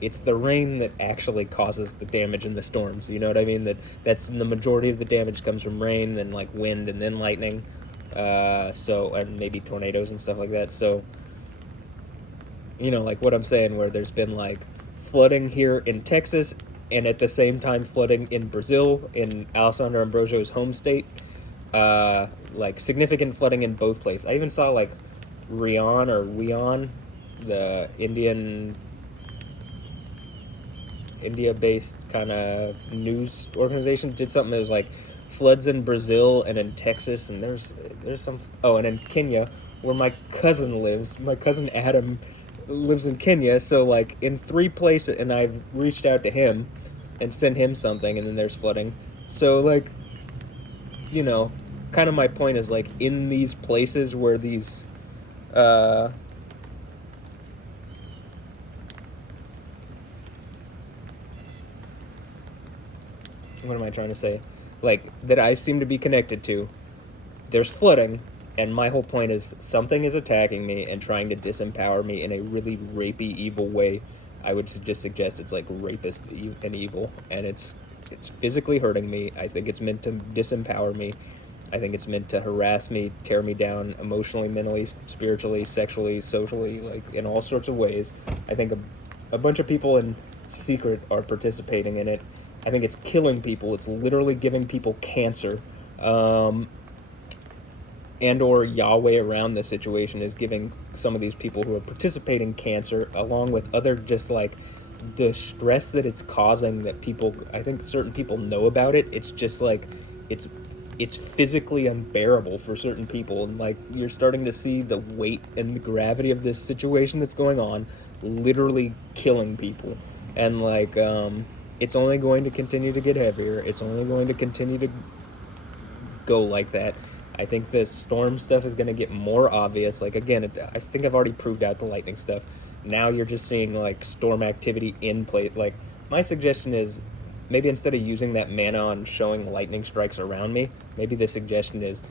it's the rain that actually causes the damage in the storms. You know what I mean? That's the majority of the damage comes from rain, then like wind, and then lightning. And maybe tornadoes and stuff like that. So, like what I'm saying, where there's been like flooding here in Texas, and at the same time flooding in Brazil, in Alessandro Ambrosio's home state. Like significant flooding in both places. I even saw like WION, the India-based kind of news organization, did something that was like floods in Brazil and in Texas, and there's some, and in Kenya, where my cousin lives. My cousin Adam lives in Kenya, so like in 3 places, and I've reached out to him and sent him something, and then there's flooding. So like, kind of my point is like, in these places where these what am I trying to say? Like, that I seem to be connected to, there's flooding, and my whole point is something is attacking me and trying to disempower me in a really rapey, evil way. I would just suggest it's like rapist and evil, and it's physically hurting me. I think it's meant to disempower me. I think it's meant to harass me, tear me down emotionally, mentally, spiritually, sexually, socially, like in all sorts of ways. I think a bunch of people in secret are participating in it. I think it's killing people. It's literally giving people cancer. And or Yahweh around the situation is giving some of these people who are participating cancer, along with other just like the stress that it's causing, that people, I think certain people know about it. It's just like, it's physically unbearable for certain people, and like you're starting to see the weight and the gravity of this situation that's going on, literally killing people. And like it's only going to continue to get heavier. It's only going to continue to go like that. I think the storm stuff is going to get more obvious. Like, again, I think I've already proved out the lightning stuff. Now you're just seeing, like, storm activity in place. Like, my suggestion is, maybe instead of using that mana on showing lightning strikes around me, maybe the suggestion is,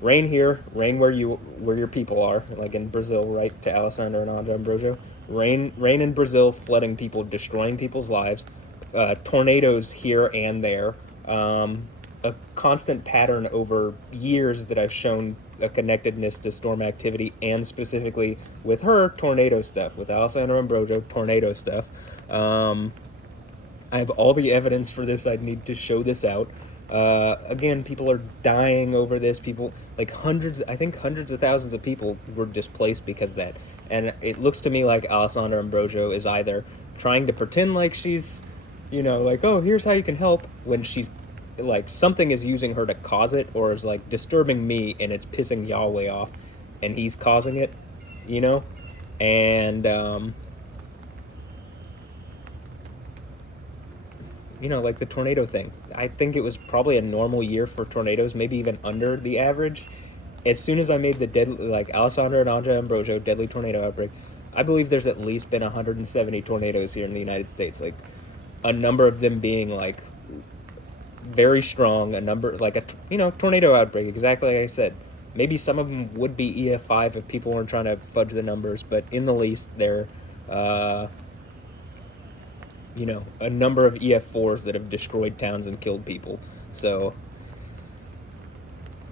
rain here, rain where your people are, like in Brazil, right, to Alessandro and Andre Ambrosio. Rain in Brazil, flooding people, destroying people's lives. Tornadoes here and there. A constant pattern over years that I've shown a connectedness to storm activity, and specifically with her, tornado stuff. With Alessandro Ambrosio, tornado stuff. I have all the evidence for this. I need to show this out. Again, people are dying over this. People, like hundreds of thousands of people were displaced because of that. And it looks to me like Alessandro Ambrosio is either trying to pretend like she's, like, oh, here's how you can help, when she's, like, something is using her to cause it, or is, like, disturbing me, and it's pissing Yahweh off, and he's causing it, And, like the tornado thing. I think it was probably a normal year for tornadoes, maybe even under the average. As soon as I made the deadly, like, Alessandro and Andre Ambrosio deadly tornado outbreak, I believe there's at least been 170 tornadoes here in the United States. Like, a number of them being, like, very strong, a number, like, tornado outbreak, exactly like I said. Maybe some of them would be EF5 if people weren't trying to fudge the numbers, but in the least, they're, a number of EF4s that have destroyed towns and killed people. So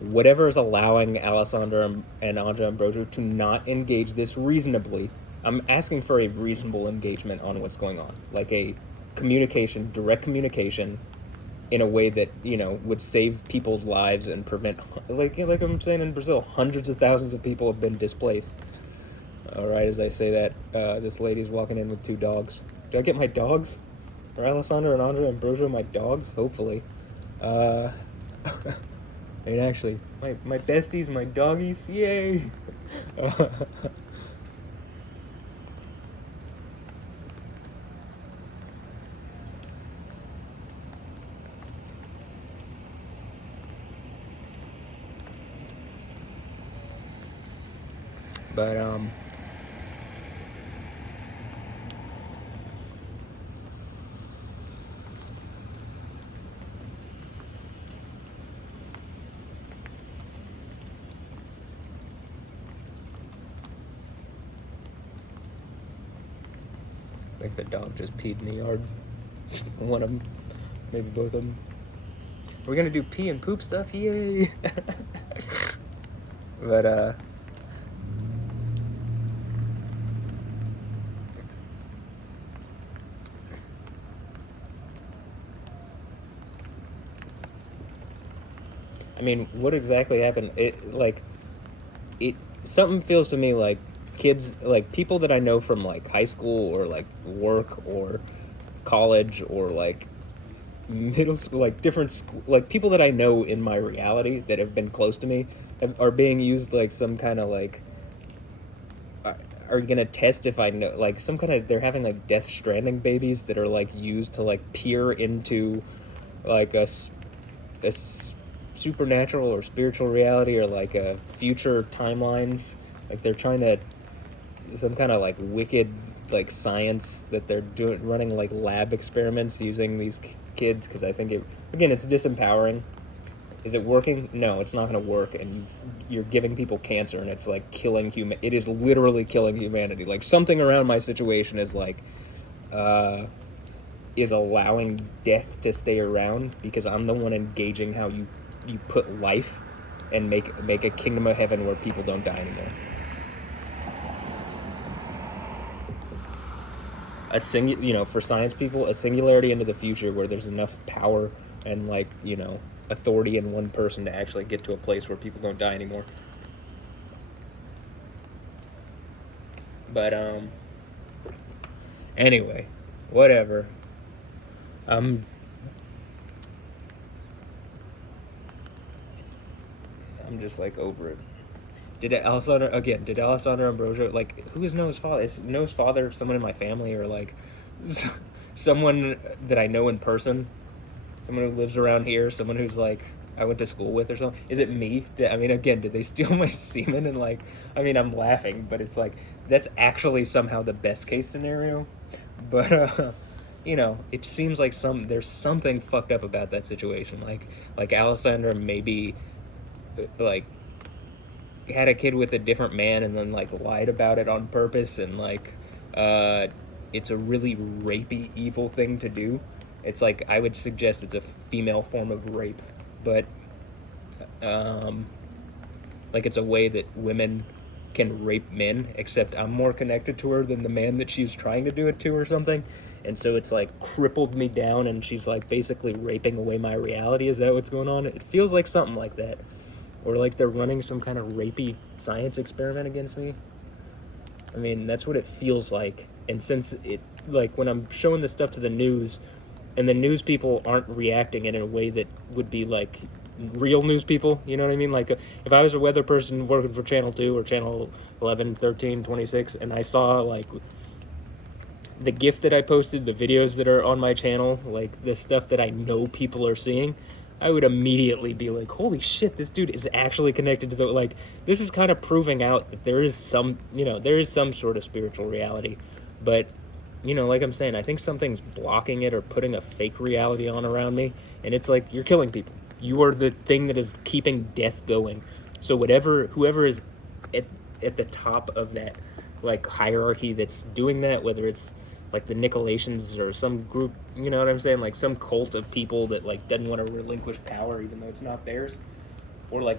whatever is allowing Alessandra and Anja Ambrosio to not engage this reasonably, I'm asking for a reasonable engagement on what's going on. Like a communication, direct communication, in a way that, would save people's lives and prevent, like I'm saying in Brazil, hundreds of thousands of people have been displaced. All right, as I say that, this lady's walking in with 2 dogs. Do I get my dogs? Are Alessandra and Anja Ambrosio my dogs? Hopefully. I mean, actually, my besties, my doggies, yay! But, I think the dog just peed in the yard. One of them, maybe both of them. We're gonna do pee and poop stuff, yay! But, I mean, what exactly happened? Something feels to me like kids, like people that I know from like high school or like work or college or like middle school, like different school, like people that I know in my reality that have been close to me are being used like some kind of like, are gonna test if I know, like some kind of, they're having like Death Stranding babies that are like used to like peer into like a supernatural or spiritual reality or like future timelines. Like they're trying to, some kind of like wicked like science that they're running like lab experiments using these kids, because I think it's disempowering. Is it working? No, it's not going to work, and you're giving people cancer, and it's like killing it is literally killing humanity. Like something around my situation is like is allowing death to stay around, because I'm the one engaging how you put life and make a kingdom of heaven where people don't die anymore. For science people, a singularity into the future where there's enough power and like, authority in one person to actually get to a place where people don't die anymore. But anyway, whatever. I'm just like over it. Did Alessandra Ambrosio, like, who is Noah's father? Is Noah's father someone in my family, or like someone that I know in person? Someone who lives around here? Someone who's like I went to school with or something? Is it me? Did they steal my semen? And like, I'm laughing, but it's like, that's actually somehow the best case scenario. But, it seems like there's something fucked up about that situation. Like Alessandra maybe, like, had a kid with a different man and then like lied about it on purpose, and like it's a really rapey, evil thing to do. It's like, I would suggest it's a female form of rape, but like it's a way that women can rape men, except I'm more connected to her than the man that she's trying to do it to or something. And so it's like crippled me down, and she's like basically raping away my reality. Is that what's going on? It feels like something like that. Or like they're running some kind of rapey science experiment against me. That's what it feels like. And since it, like, when I'm showing this stuff to the news, and the news people aren't reacting in a way that would be like real news people, you know what I mean? Like, if I was a weather person working for Channel 2 or Channel 11, 13, 26, and I saw like the GIF that I posted, the videos that are on my channel, like the stuff that I know people are seeing, I would immediately be like, holy shit, this dude is actually connected to like, this is kind of proving out that there is some sort of spiritual reality. But, like I'm saying, I think something's blocking it or putting a fake reality on around me. And it's like, you're killing people. You are the thing that is keeping death going. So whoever is at the top of that like hierarchy that's doing that, whether it's like the Nicolaitans or some group, you know what I'm saying, like some cult of people that like doesn't want to relinquish power even though it's not theirs, or like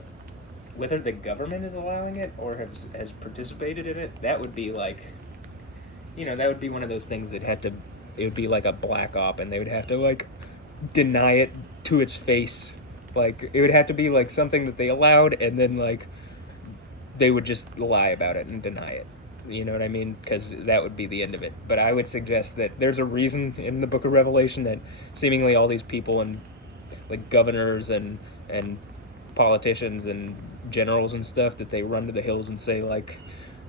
whether the government is allowing it or has participated in it, that would be like, that would be one of those things that it would be like a black op, and they would have to like deny it to its face. Like it would have to be like something that they allowed, and then like they would just lie about it and deny it. You know what I mean? Because that would be the end of it. But I would suggest that there's a reason in the Book of Revelation that seemingly all these people and like governors and politicians and generals and stuff, that they run to the hills and say like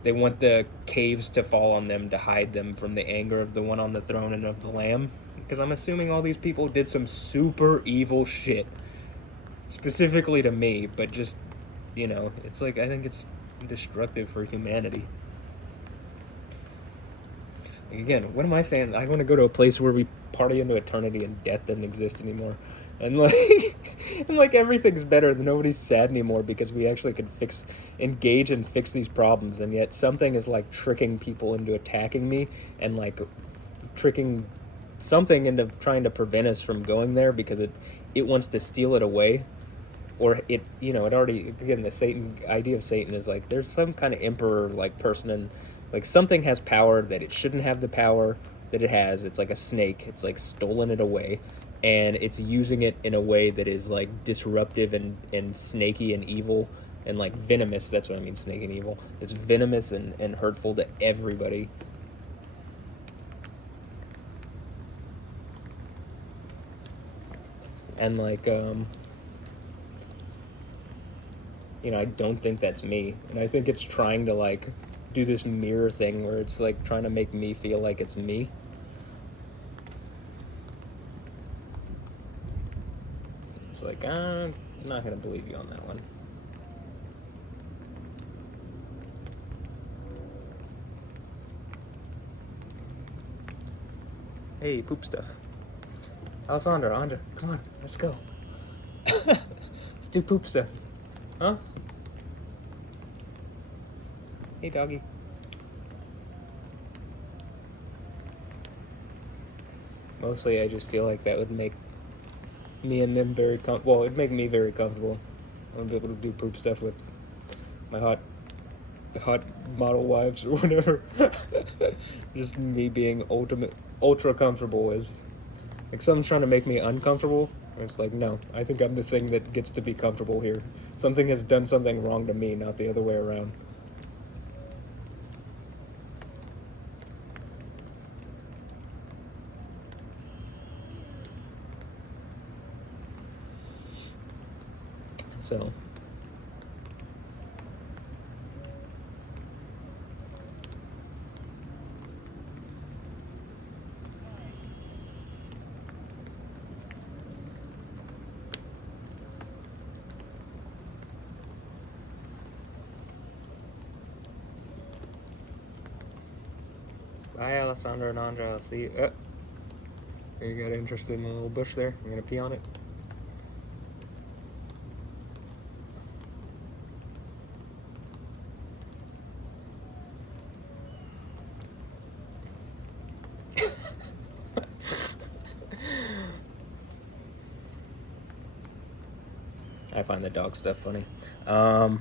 they want the caves to fall on them to hide them from the anger of the one on the throne and of the Lamb. Because I'm assuming all these people did some super evil shit, specifically to me, but just, it's like, I think it's destructive for humanity. Again, what am I saying? I want to go to a place where we party into eternity and death doesn't exist anymore. And like, and like everything's better. Nobody's sad anymore because we actually can engage and fix these problems. And yet something is like tricking people into attacking me, and like tricking something into trying to prevent us from going there because it wants to steal it away. Or it already, again, the idea of Satan is like there's some kind of emperor like person, and like something has power that it shouldn't have the power that it has. It's like a snake. It's like stolen it away, and it's using it in a way that is like disruptive and snaky and evil and like venomous. That's what I mean, snake and evil. It's venomous and hurtful to everybody. And like I don't think that's me, and I think it's trying to like do this mirror thing where it's like trying to make me feel like it's me. It's like, I'm not gonna believe you on that one. Hey, poop stuff. Alessandra, Andra, come on, let's go. Let's do poop stuff. Huh? Hey, doggy. Mostly, I just feel like that would make me and them very well, it'd make me very comfortable. I would be able to do poop stuff with my hot model wives or whatever. Just me being ultra comfortable is like something's trying to make me uncomfortable. It's like, no, I think I'm the thing that gets to be comfortable here. Something has done something wrong to me, not the other way around. So bye, Alessandra and Andra. I'll see you. You got interested in the little bush there? You're gonna pee on it? I find the dog stuff funny. And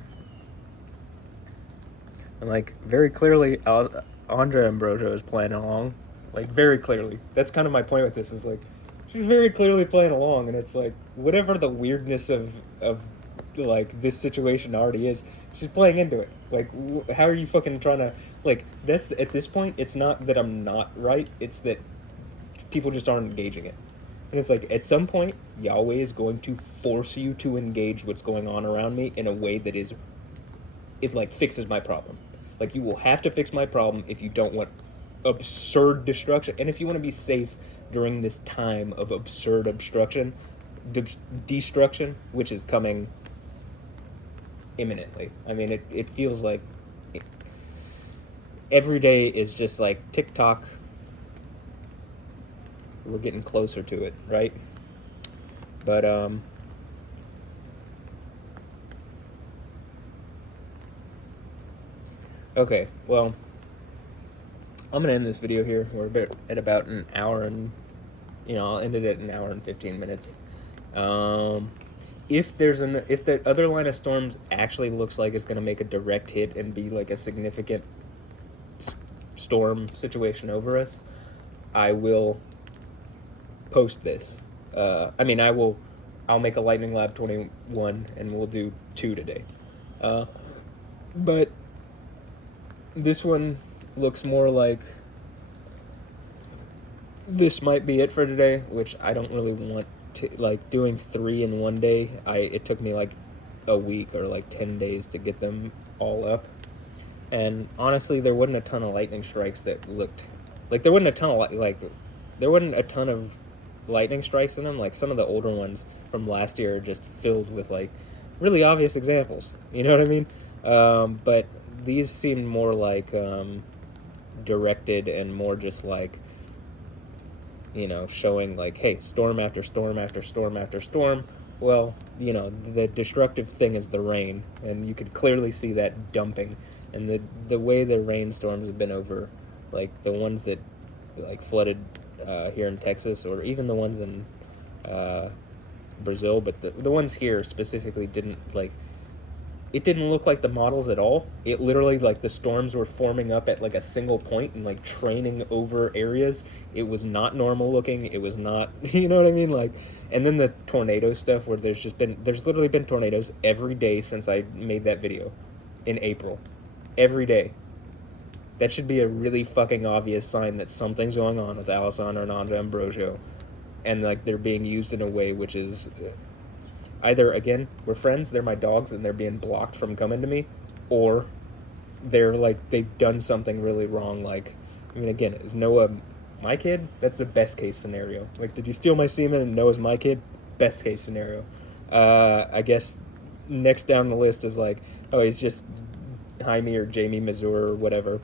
like very clearly, Andra Ambrosio is playing along. Like very clearly. That's kind of my point with this. Is like she's very clearly playing along, and it's like whatever the weirdness of like this situation already is, she's playing into it. Like how are you fucking trying to like? That's at this point. It's not that I'm not right. It's that people just aren't engaging it. And it's like, at some point, Yahweh is going to force you to engage what's going on around me in a way that like, fixes my problem. Like, you will have to fix my problem if you don't want absurd destruction. And if you want to be safe during this time of absurd destruction, which is coming imminently. I mean, it feels like every day is just like tick-tock. We're getting closer to it, right? But Okay, well, I'm gonna end this video here. We're at about an hour and, I'll end it at an hour and 15 minutes. If the other line of storms actually looks like it's gonna make a direct hit and be like a significant storm situation over us, I will post this. I'll make a Lightning Lab 21 and we'll do 2 today. But this one looks more like this might be it for today, which I don't really want to, like, doing 3 in one day. It took me like a week or like 10 days to get them all up. And honestly, there wasn't a ton of lightning strikes that looked like there wasn't a ton of lightning strikes in them. Like, some of the older ones from last year are just filled with like really obvious examples. You know what I mean? But these seemed more like directed and more just like, showing like, hey, storm after storm after storm after storm. Well, the destructive thing is the rain, and you could clearly see that dumping. And the way the rainstorms have been over, like the ones that like flooded here in Texas, or even the ones in Brazil, but the ones here specifically didn't like. It didn't look like the models at all. It literally, like, the storms were forming up at like a single point and like training over areas. It was not normal looking. It was not, you know what I mean? Like, and then the tornado stuff where there's literally been tornadoes every day since I made that video in April. Every day. That should be a really fucking obvious sign that something's going on with Alessandro and Andre Ambrosio, and like they're being used in a way which is either, again, we're friends, they're my dogs, and they're being blocked from coming to me, or they're like, they've done something really wrong. Like, I mean, again, is Noah my kid? That's the best case scenario. Like, did you steal my semen and Noah's my kid? Best case scenario. I guess next down the list is like, oh, he's just Jaime or Jamie Mazur or whatever.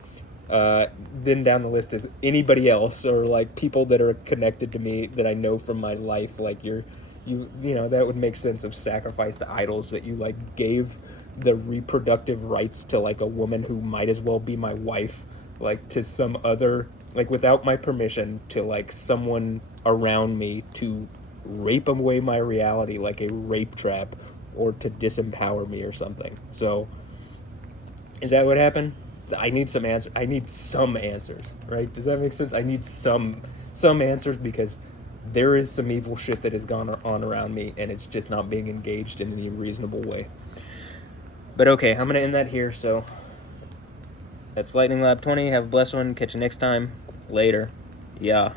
Then down the list is anybody else, or like people that are connected to me that I know from my life. Like, that would make sense of sacrifice to idols, that you like gave the reproductive rights to like a woman who might as well be my wife, like to some other, like without my permission, to like someone around me to rape away my reality like a rape trap, or to disempower me or something. So is that what happened? I need some answers. I need some answers, right? Does that make sense? I need some answers, because there is some evil shit that has gone on around me, and it's just not being engaged in any reasonable way. But okay, I'm going to end that here. So that's Lightning Lab 20. Have a blessed one. Catch you next time. Later. Yeah.